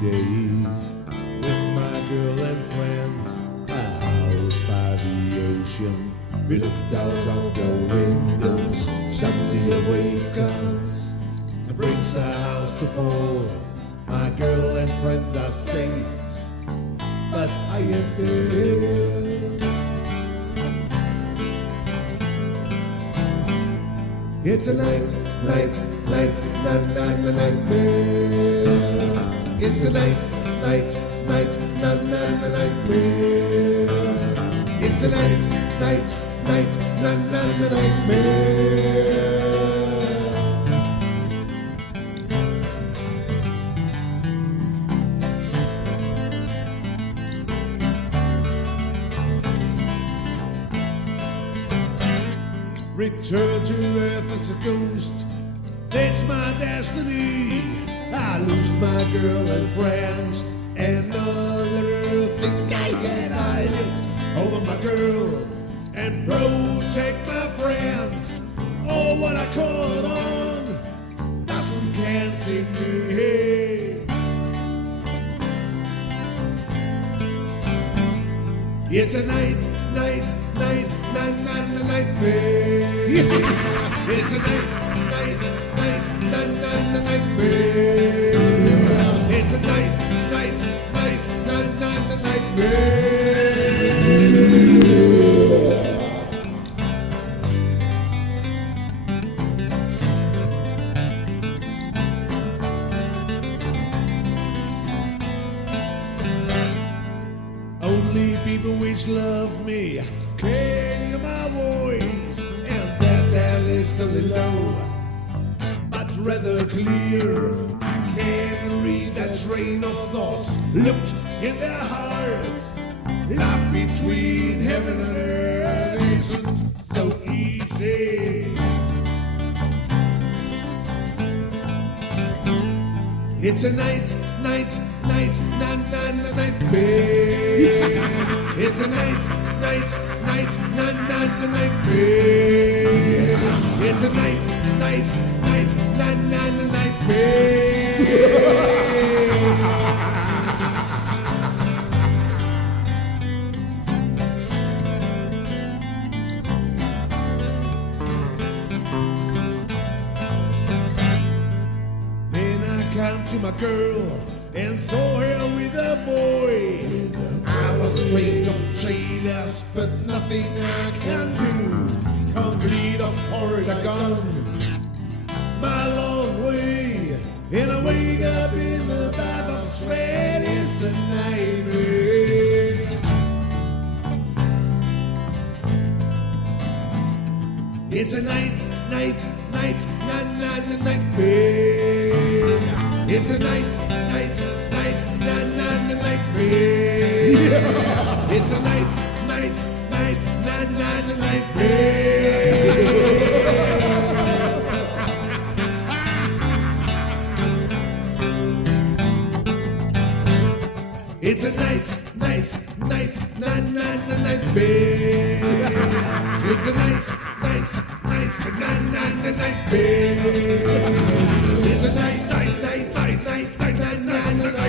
days with my girl and friends. A house by the ocean. We looked out of the windows. Suddenly a wave comes and brings the house to fall. My girl and friends are saved, but I am dead. It's a nightmare. It's a nightmare. It's a nightmare. Return to earth as a ghost, that's my destiny. I lose my girl and friends, another thing I had eyed over my girl and protect my friends. Oh, what I caught on doesn't can't see me. It's a nightmare. It's a nightmare. It's a nightmare. Only people which love me can hear my voice, and that is only low, but rather clear. I can read that train of thoughts looked in their hearts. Love between heaven and earth isn't so easy. It's a nightmare. It's a nightmare. It's a Then I come to my girl and saw her with a boy. I was afraid of trailers, but nothing I can do. Complete of Florida gone my long way, and I wake up in the bath of sweat. It's a nightmare. It's a nightmare. It's a nightmare. It's a nightmare. It's a nightmare. It's a nightmare. It's a night.